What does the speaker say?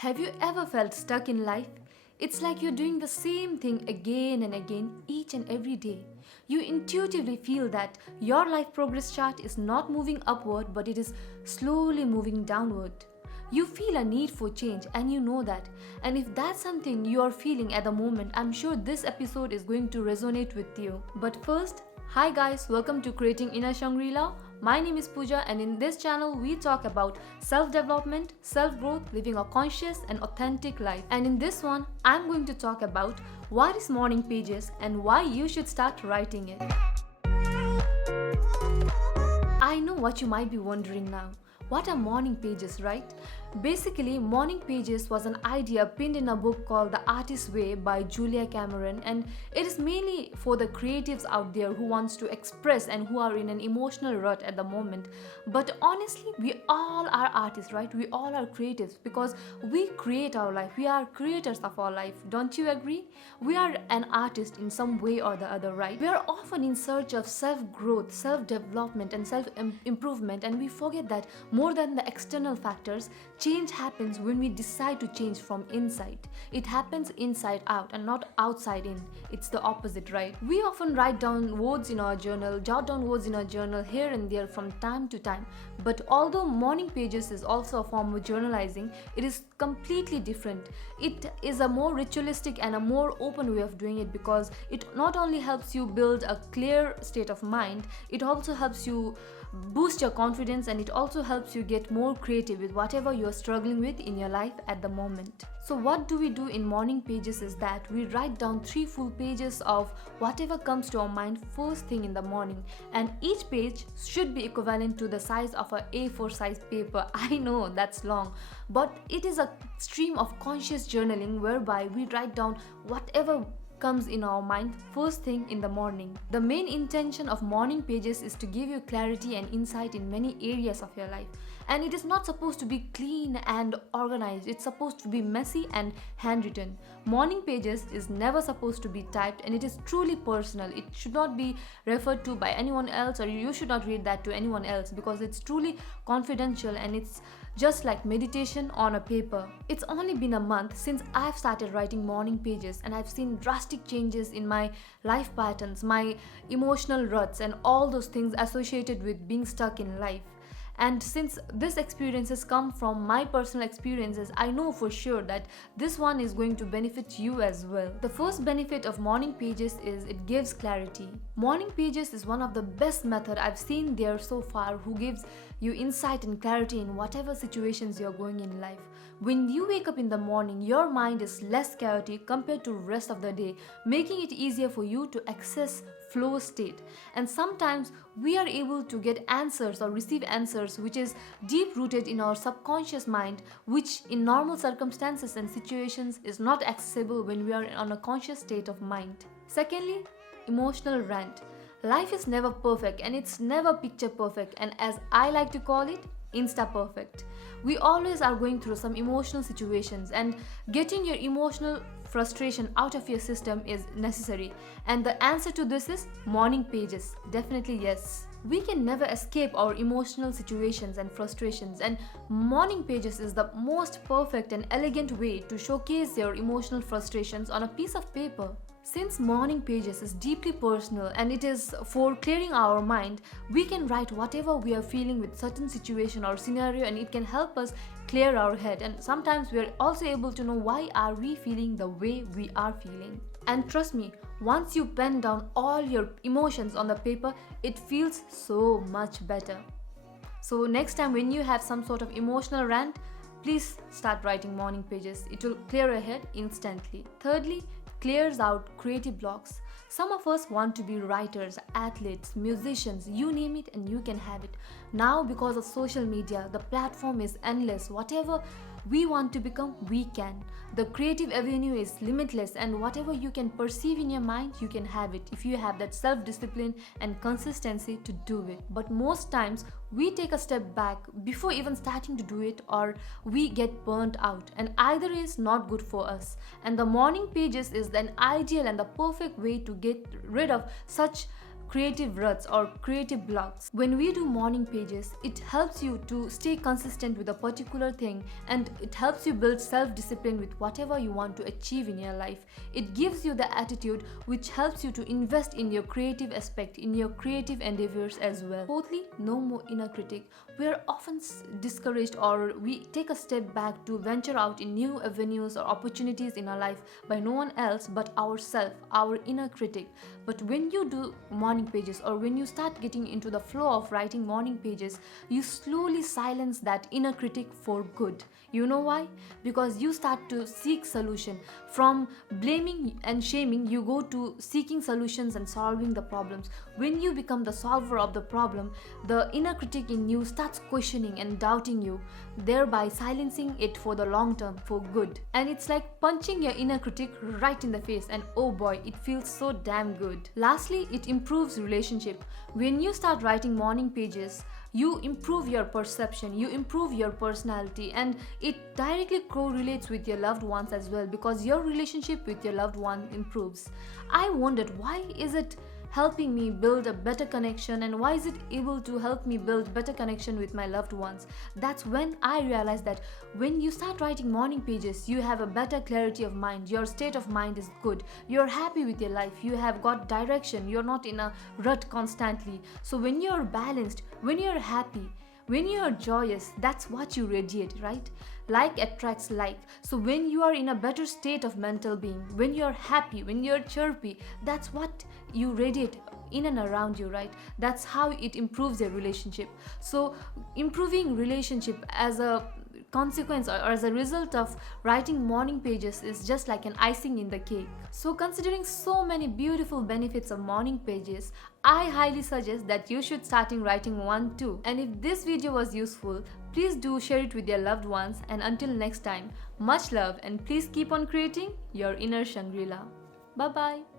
Have you ever felt stuck in life? It's like you're doing the same thing again and again, each and every day. You intuitively feel that your life progress chart is not moving upward but it is slowly moving downward. You feel a need for change and you know that. And if that's something you are feeling at the moment, I'm sure this episode is going to resonate with you. But first, hi guys, welcome to Creating Inner Shangri-La. My name is Pooja, and in this channel we talk about self-development, self-growth, living a conscious and authentic life. And in this one, I'm going to talk about what is morning pages and why you should start writing it. I know what you might be wondering now. What are morning pages, right? Basically, morning pages was an idea pinned in a book called The Artist's Way by Julia Cameron, and it is mainly for the creatives out there who wants to express and who are in an emotional rut at the moment. But honestly, we all are artists, right? We all are creatives because we create our life. We are creators of our life. Don't you agree? We are an artist in some way or the other, right? We are often in search of self-growth, self-development and self-improvement, and we forget that more than the external factors, change happens when we decide to change from inside. It happens inside out and not outside in. It's the opposite, right? We often write down words in our journal, jot down words in our journal here and there from time to time. But although morning pages is also a form of journalizing, it is completely different. It is a more ritualistic and a more open way of doing it because it not only helps you build a clear state of mind, it also helps you boost your confidence and it also helps you get more creative with whatever you are struggling with in your life at the moment. So what do we do in morning pages is that we write down 3 full pages of whatever comes to our mind first thing in the morning, and each page should be equivalent to the size of a A4 size paper. I know that's long, but it is a stream of conscious journaling whereby we write down whatever comes in our mind first thing in the morning. The main intention of morning pages is to give you clarity and insight in many areas of your life. And it is not supposed to be clean and organized. It's supposed to be messy and handwritten. Morning pages is never supposed to be typed and it is truly personal. It should not be referred to by anyone else, or you should not read that to anyone else because it's truly confidential and it's just like meditation on a paper. It's only been a month since I've started writing morning pages and I've seen drastic changes in my life patterns, my emotional ruts and all those things associated with being stuck in life. And since this experience has come from my personal experiences, I know for sure that this one is going to benefit you as well. The first benefit of morning pages is it gives clarity. Morning pages is one of the best method I've seen there so far who gives you insight and clarity in whatever situations you're going in life. When you wake up in the morning, your mind is less chaotic compared to rest of the day, making it easier for you to access flow state. And sometimes we are able to get answers or receive answers which is deep rooted in our subconscious mind, which in normal circumstances and situations is not accessible when we are on a conscious state of mind. Secondly, emotional rant. Life is never perfect and it's never picture perfect, and as I like to call it, insta perfect. We always are going through some emotional situations, and getting your emotional frustration out of your system is necessary, and the answer to this is morning pages. Definitely yes. We can never escape our emotional situations and frustrations, and morning pages is the most perfect and elegant way to showcase your emotional frustrations on a piece of paper. Since morning pages is deeply personal and it is for clearing our mind, we can write whatever we are feeling with certain situation or scenario, and it can help us clear our head, and sometimes we are also able to know why are we feeling the way we are feeling. And trust me, once you pen down all your emotions on the paper, it feels so much better. So next time when you have some sort of emotional rant, please start writing morning pages. It will clear your head instantly. Thirdly, clears out creative blocks. Some of us want to be writers, athletes, musicians, you name it and you can have it. Now because of social media, the platform is endless. Whatever we want to become, we can. The creative avenue is limitless, and whatever you can perceive in your mind, you can have it if you have that self-discipline and consistency to do it. But most times we take a step back before even starting to do it, or we get burnt out, and either is not good for us. And the morning pages is an ideal and the perfect way to get rid of such creative ruts or creative blocks. When we do morning pages, it helps you to stay consistent with a particular thing, and it helps you build self-discipline with whatever you want to achieve in your life. It gives you the attitude which helps you to invest in your creative aspect, in your creative endeavors as well. Fourthly, no more inner critic. We are often discouraged, or we take a step back to venture out in new avenues or opportunities in our life by no one else but ourselves, our inner critic. But when you do morning pages, or when you start getting into the flow of writing morning pages, you slowly silence that inner critic for good. You know why? Because you start to seek solution. From blaming and shaming, you go to seeking solutions and solving the problems. When you become the solver of the problem, the inner critic in you starts questioning and doubting you, thereby silencing it for the long term, for good. And it's like punching your inner critic right in the face, and oh boy, it feels so damn good. Lastly, it improves relationship. When you start writing morning pages, you improve your perception, you improve your personality, and it directly correlates with your loved ones as well, because your relationship with your loved one improves. I wondered, why is it helping me build a better connection, and why is it able to help me build better connection with my loved ones? That's when I realized that when you start writing morning pages, you have a better clarity of mind, your state of mind is good, you're happy with your life, you have got direction, you're not in a rut constantly. So when you're balanced, when you're happy, when you're joyous, that's what you radiate, right? Like attracts like. So when you are in a better state of mental being, when you're happy, when you're chirpy, that's what you radiate in and around you, right? That's how it improves your relationship. So improving relationship as a consequence or as a result of writing morning pages is just like an icing in the cake. So considering so many beautiful benefits of morning pages, I highly suggest that you should start writing one too. And if this video was useful, please do share it with your loved ones, and until next time, much love, and please keep on creating your inner Shangri-La. Bye bye.